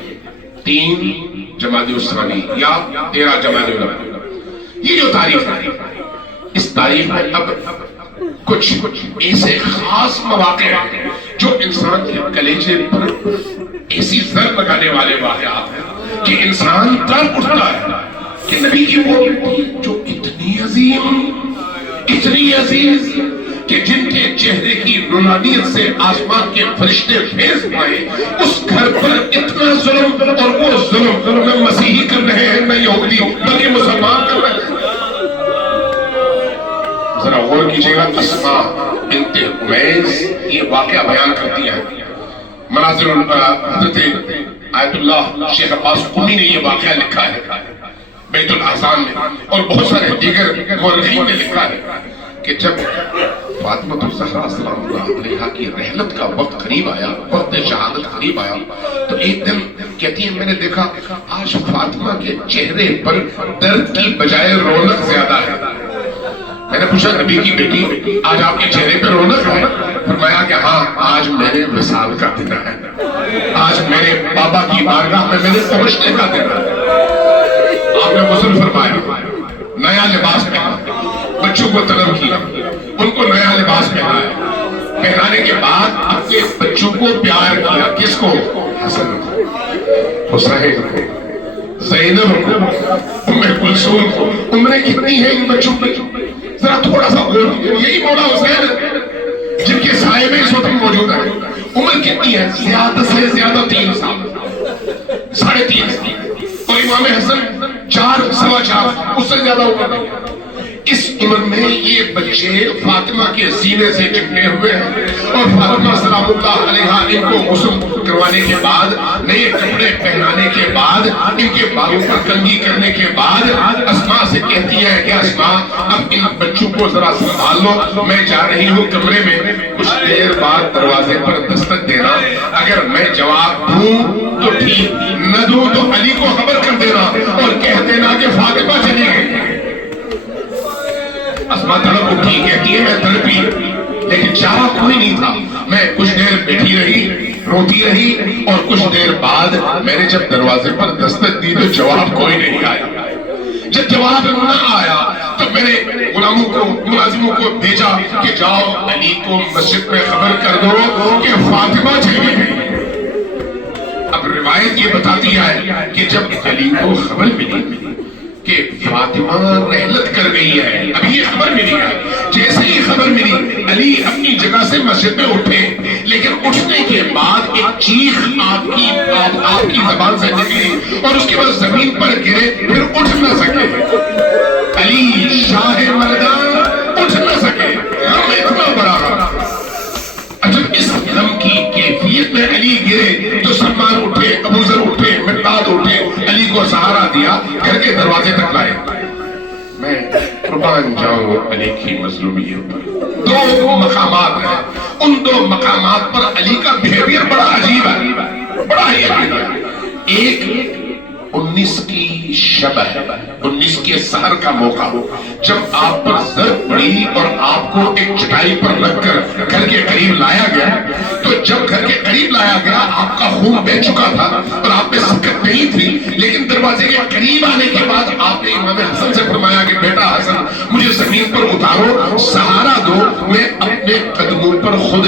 3 جمادی الثانی یا 13 جمادی الاول، یہ جو تاریخ ہے، اس تاریخ میں اب کچھ ایسے خاص مواقع ہیں جو انسان کے کلیجے پر ایسی زر لگانے والے واقعات ہیں کہ انسان تڑپ اٹھتا ہے کہ نبی کی وہ جو اتنی عظیم، اتنی عزیز، کہ جن کے چہرے کی نورانیت سے آسمان کے فرشتے فیض پائے، اس گھر پر اتنا ظلم، اور وہ ظلم نہ مسیحی کر رہے ہیں نہ یہودی بلکہ مسلمان کر رہے ہیں۔ ذرا غور کیجئے گا، اسماء بنت امیس یہ واقعہ بیان کرتی ہے۔ مناظر حضرت آیت اللہ شیخ عباس قمی نے یہ واقعہ لکھا ہے بیت الاحزان میں، اور بہت سارے دیگر مورخین نے لکھا ہے کہ جب فاطمہ الزہرا سلام اللہ علیہا کی رحلت کا وقت قریب آیا، وقت شہادت قریب آیا، تو ایک دن کہتی ہیں میں نے دیکھا آج فاطمہ کے چہرے پر درد کی بجائے رونق زیادہ ہے۔ میں نے پوچھا نبی کی بیٹی آج آپ کے چہرے پہ رونق ہے؟ فرمایا کہ ہاں، آج میرے وصال کا دن ہے، آج میرے بابا کی بارگاہ میں میرے پہنچنے کا دن ہے۔ آپ نے غسل فرمایا، نیا لباس پہنا، بچوں کو طلب کیا، ان کو نیا لباس پہنایا، پہنانے کے بعد اپنے بچوں کو پیار کیا۔ کس کو؟ حسن کو، حسین کو، زینب کو، ام کلثوم کو۔ عمریں کتنی ہیں ان بچوں کی؟ ذرا تھوڑا سا غور، یہی مولا حسین جن کے سائے میں اس وقت موجود ہے۔ عمر کتنی ہے؟ زیادہ سے زیادہ 3 سال، 3.5 سال، اور امام حسن 4 سوا 4، اس سے زیادہ عمر نہیں۔ اس عمر میں یہ بچے فاطمہ کے سینے سے چپٹے ہوئے ہیں، اور فاطمہ سلام اللہ علیہا ان کو غسل کروانے کے بعد، نئے کپڑے پہنانے کے بعد، ان کے بالوں پر کنگھی کرنے کے بعد اسماء سے کہتی ہے کہ اسماء اب ان بچوں کو ذرا سنبھال لو، میں جا رہی ہوں کمرے میں، کچھ دیر بعد دروازے پر دستک دینا، اگر میں جواب دوں تو ٹھیک، نہ دوں تو علی کو خبر کر دینا اور کہہ دینا کہ فاطمہ چلی گئی۔ اسماء تڑپ اٹھی، کہتی ہے میں تڑپی، لیکن چارہ کوئی نہیں تھا۔ میں کچھ دیر بیٹھی رہی، روتی رہی، اور کچھ دیر بعد میں نے جب دروازے پر دستک دی تو جواب کوئی نہیں آیا۔ جب جواب نہ آیا تو میں نے غلاموں کو، ملازموں کو بھیجا کہ جاؤ علی کو مسجد میں خبر کر دو کہ فاطمہ چلی گئی۔ اب روایت یہ بتاتی ہے کہ جب علی کو خبر ملی کہ فاطمہ رحلت کر گئی ہے، ابھی یہ خبر ملی ہے، جیسے ہی خبر ملی علی اپنی جگہ سے مسجد میں اٹھے، لیکن اٹھنے کے بعد ایک چیخ آپ کی زبان سے نکلی، اور اس کے بعد زمین پر گرے، پھر اٹھ نہ سکے۔ علی شاہ مردان اٹھ نہ سکے، غم اتنا بڑا غم۔ جب اس غم کی کیفیت میں علی گرے تو سلمان اٹھے، ابو ذر اٹھے، مقداد اٹھے، علی کو سہارا دیا، گھر کے دروازے تک لائے۔ میں قربان جاؤں علی کی مظلومیت پر۔ 2 مقامات ہیں، ان 2 مقامات پر علی کا بیہیویئر بڑا عجیب ہے، بڑا ہی عجیب ہے۔ ایک 19 کی شب ہے، 19 کے سحر کا موقع، جب آپ پر ضرب پڑی اور آپ کو ایک چٹائی پر رکھ کر گھر کے قریب لایا گیا، تو جب گھر کے قریب لایا گیا آپ کا خون بہ چکا تھا اور آپ میں سکت نہیں تھی، لیکن دروازے کے قریب آنے کے بعد آپ نے امام حسن سے فرمایا کہ بیٹا حسن مجھے زمین پر اتارو، سہارا دو، میں اپنے قدموں پر خود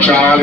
4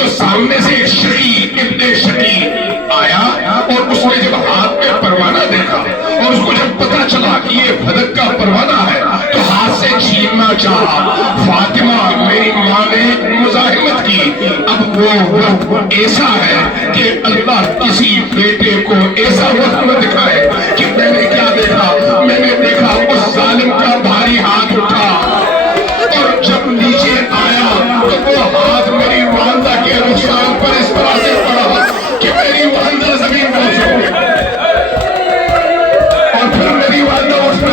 تو سامنے سے ایک شقی ابن شقی آیا اور اس نے جب ہاتھ میں پروانہ دیکھا اور اس کو جب پتا چلا کہ یہ پھدک کا پروانہ ہے تو ہاتھ سے چھیننا چاہا. فاطمہ میری ماں نے مزاحمت کی. اب وہ ایسا ہے کہ اللہ کسی بیٹے کو ایسا وقت میں دکھائے کہ میں نے کیا دیکھا؟ میں نے دیکھا اس ظالم کا بھاری ہاتھ اٹھا اور جب نیچے آیا تو وہ ہاتھ میری والدہ کے رخسار پر اس طرح سے پڑا کہ میری والدہ زمین پر سو گئی. اور پھر میری والدہ اٹھ نہ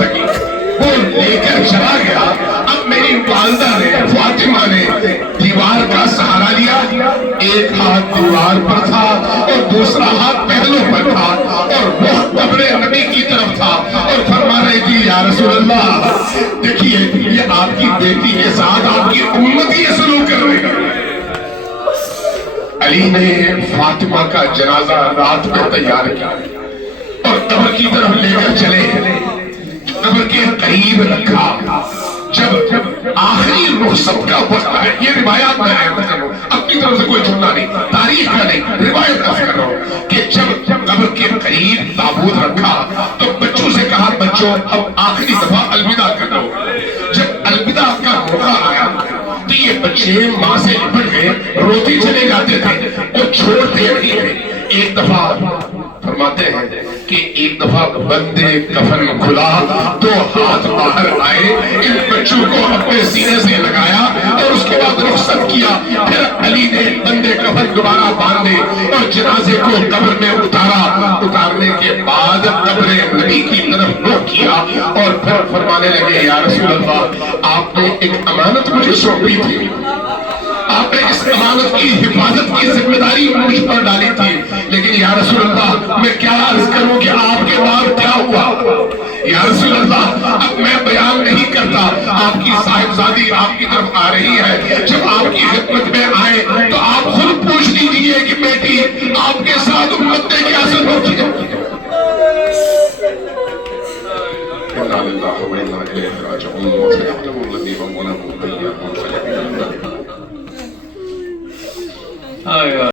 سکی. وہ لے کر چلا گیا. اب میری والدہ نے فاطمہ نے دیوار کا سہارا لیا. ایک ہاتھ دیوار پر تھا اور دوسرا ہاتھ پہلوں پر تھا اور وہ قبر نبی کی طرف تھا اور فرما رہی تھی یا رسول اللہ دیکھیے یہ آپ کی بیٹی کے ساتھ آپ کی امت یہ سلوک کر رہی ہے. علی نے فاطمہ کا جنازہ رات میں تیار کیا اور قبر کی طرف لے کر چلے. قبر کے قریب رکھا. جب آخری رخصت کا وقت ہے, یہ روایات میں ہے, اپنی طرف سے کوئی جملہ نہیں, تاریخ کا نہیں, روایت کا کر رہا ہوں کہ جب قبر کے قریب تابوت رکھا تو بچوں سے کہا بچوں اب آخری دفعہ الوداع کر دو. جب الوداع کا موقع آیا تو یہ بچے ماں سے لپٹ گئے, روتے چلے جاتے تھے اور چھوڑتے نہیں تھے. ایک دفعہ فرماتے ہیں کہ ایک دفعہ بندے کفن کھلا تو ہاتھ باہر آئے, ان بچوں کو اپنے سینے سے لگایا اور اس کے بعد رخصت کیا. پھر علی نے بندے کفن دوبارہ باندھے اور جنازے کو قبر میں اتارا. اتارنے کے بعد قبر نبی کی طرف رخ کیا اور پھر فرمانے لگے یا رسول اللہ آپ نے ایک امانت مجھے سونپی تھی, آپ نے اس امانت کی حفاظت کی ذمہ داری مجھ پر ڈالی تھی, لیکن یا رسول اللہ میں کیا عرض کروں کہ آپ کے بعد کیا ہوا؟ یا رسول اللہ اب میں بیان نہیں کرتا. آپ کی صاحبزادی آپ کی طرف آ رہی ہے, جب آپ کی خدمت میں آئے تو آپ خود پوچھ لیجئے کہ بیٹی آپ کے ساتھ امت نے کیا سلوک کیا. اِنَّا لِلَّهِ وَإِنَّا إِلَيْهِ رَاجِعُونَ.